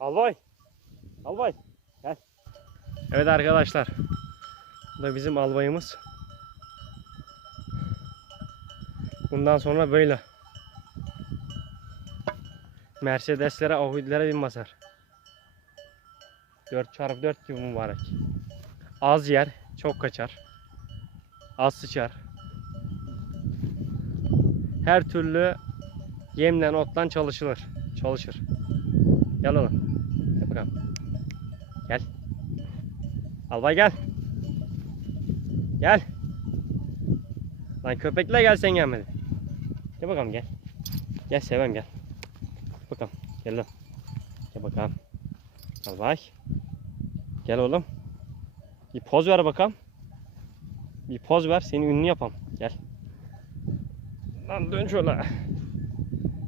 Albay. Albay. Gel. Evet arkadaşlar. Bu da bizim albayımız. Bundan sonra böyle. Mercedeslere, Audi'lere bin basar. 4x4 gibi mübarek. Az yer, çok kaçar. Az sıçar. Her türlü yemlen otlan çalışılır. Çalışır. Oğlum. Gel. Gel. Albay gel. Gel. Lan köpekle gel sen gelmedi. Gel bakalım gel. Gel sevem gel. Bakalım. Gel lan. Gel bakalım. Albay. Gel oğlum. Bir poz ver bakalım. Bir poz ver seni ünlü yapam. Gel. Lan dön şöyle.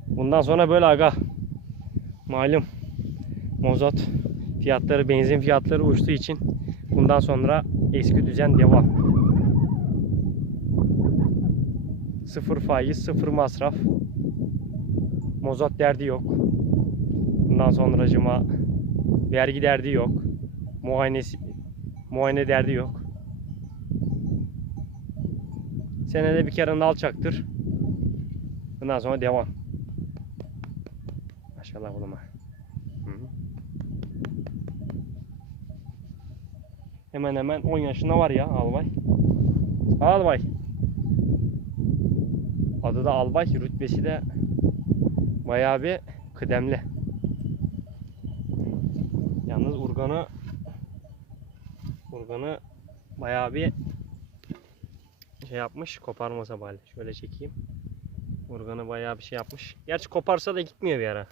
Bundan sonra böyle aga. Malum. Mozot fiyatları, benzin fiyatları uçtuğu için bundan sonra eski düzen devam. Sıfır faiz, sıfır masraf. Mozot derdi yok. Bundan sonracıma vergi derdi yok. Muayenesi, muayene derdi yok. Senede bir kere nal çaktır. Bundan sonra devam. Maşallah oğlum. Hemen hemen 10 yaşında var ya albay. Albay. Adı da albay. Rütbesi de bayağı bir kıdemli. Yalnız urganı urganı bayağı bir şey yapmış. Koparmasa bari. Şöyle çekeyim. Urganı bayağı bir şey yapmış. Gerçi koparsa da gitmiyor bir ara.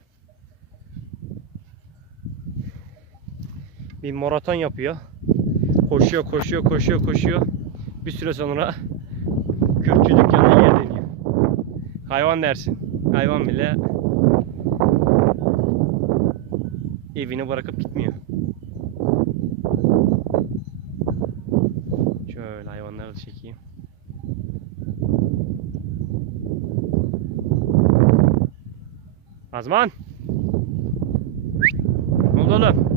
Bir maraton yapıyor. Koşuyor, koşuyor, koşuyor, koşuyor. Bir süre sonra kürkçü dükkanına yer deniyor. Hayvan dersin. Hayvan bile evini bırakıp gitmiyor. Şöyle hayvanları çekeyim. Azman. Ne oldu oğlum?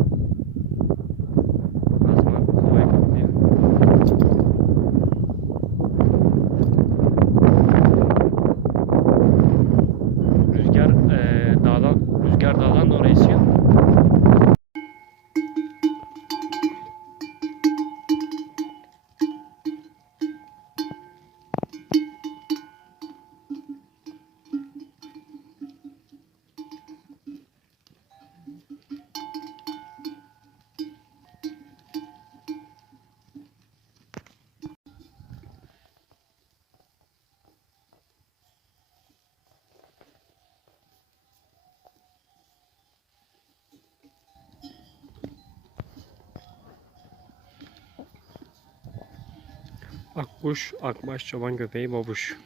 Akkuş, akbaş, çoban köpeği, babuş.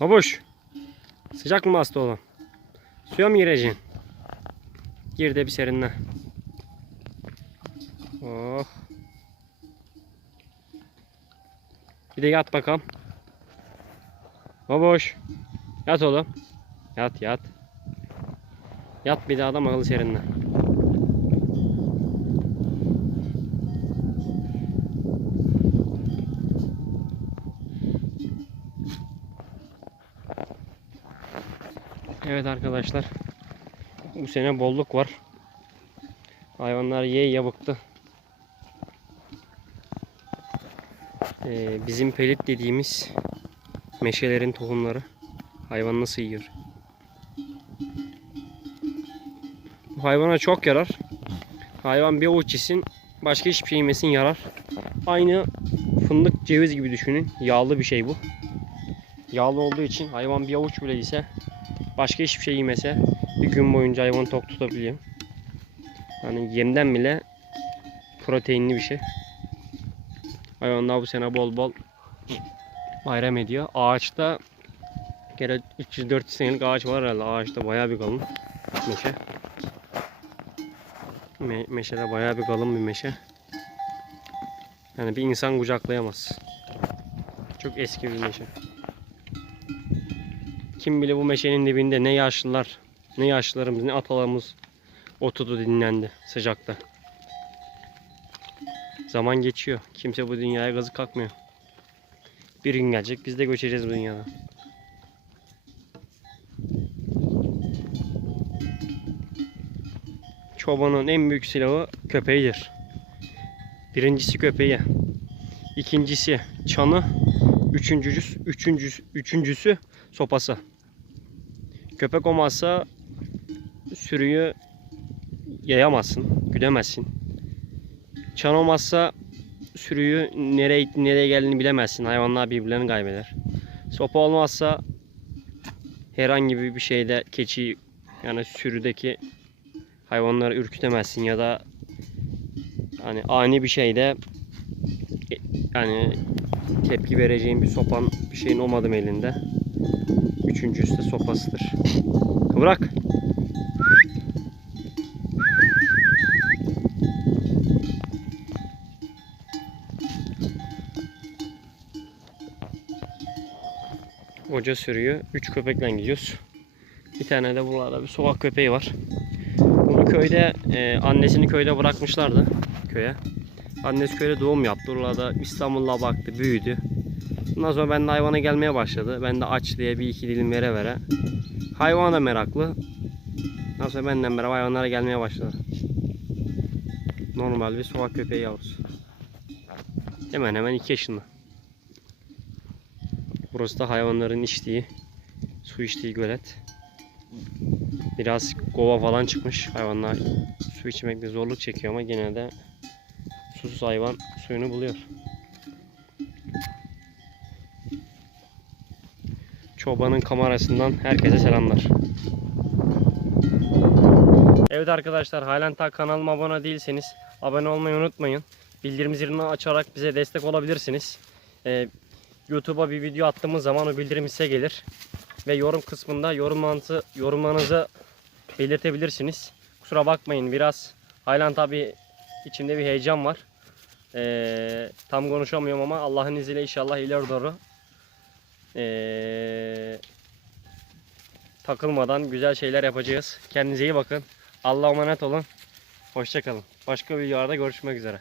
Babuş. Sıcak mı hasta olan? Suya mı gireceksin? Gir de bir serinle. Oh. Bir de yat bakalım. Babuş. Yat oğlum. Yat yat. Yat bir de adam akıllı serinle. Evet arkadaşlar. Bu sene bolluk var. Hayvanlar ye ye. Ee, bizim pelit dediğimiz meşelerin tohumları. Hayvan nasıl yiyor? Bu hayvana çok yarar. Hayvan bir avuç yesin, başka hiçbir şey yemesin yarar. Aynı fındık ceviz gibi düşünün. Yağlı bir şey bu. Yağlı olduğu için hayvan bir avuç bile yese başka hiçbir şey yemese bir gün boyunca hayvanı tok tutabiliyor. Yani yemden bile proteinli bir şey. Hayvanlar bu sene bol bol bayram ediyor. Ağaçta kere 300-400 senelik ağaç var herhalde. Ağaçta bayağı bir kalın meşe. Me meşede bayağı bir kalın bir meşe. Yani bir insan kucaklayamaz. Çok eski bir meşe. Kim bilir bu meşenin dibinde ne yaşlılar, ne yaşlılarımız, ne atalarımız Oturdu dinlendi sıcakta. Zaman geçiyor. Kimse bu dünyaya gazı kalkmıyor. Bir gün gelecek biz de göçeceğiz bu dünyadan. Çobanın en büyük silahı köpeğidir. Birincisi köpeği. İkincisi çanı. Üçüncüsü, üçüncüsü, üçüncüsü sopası. Köpek olmazsa sürüyü yayamazsın, güdemezsin. Çan olmazsa sürüyü nereye nereye geldiğini bilemezsin. Hayvanlar birbirlerini kaybeder. Sopa olmazsa herhangi bir şeyde keçi yani sürüdeki hayvanları ürkütemezsin ya da hani ani bir şeyde e, yani tepki vereceğin bir sopan bir şeyin olmadı mı elinde. Üçüncüsü de sopasıdır. Kıvrak. Hoca sürüyor. Üç köpekle gidiyoruz. Bir tane de burada bir sokak köpeği var. Bunu köyde e, annesini köyde bırakmışlardı köye. Annesi köyde doğum yaptı. Orada İstanbul'a baktı, büyüdü. Ondan sonra ben de hayvana gelmeye başladı. Ben de aç diye bir iki dilim vere vere. Hayvan da meraklı. Ondan sonra benden beraber hayvanlara gelmeye başladı. Normal bir sokak köpeği yavrusu. Hemen hemen 2 yaşında. Burası da hayvanların içtiği, su içtiği gölet. Biraz kova falan çıkmış. Hayvanlar su içmekte zorluk çekiyor ama gene de susuz hayvan suyunu buluyor. Çobanın kamerasından herkese selamlar. Evet arkadaşlar halen ta kanalıma abone değilseniz abone olmayı unutmayın. Bildirim zilini açarak bize destek olabilirsiniz. Ee, YouTube'a bir video attığımız zaman o bildirim size gelir. Ve yorum kısmında yorumlarınızı, yorumlarınızı belirtebilirsiniz. Kusura bakmayın biraz halen tabi içimde bir heyecan var. Ee, tam konuşamıyorum ama Allah'ın izniyle inşallah ileri doğru ee, takılmadan güzel şeyler yapacağız. Kendinize iyi bakın. Allah'a emanet olun. Hoşçakalın. Başka videolarda görüşmek üzere.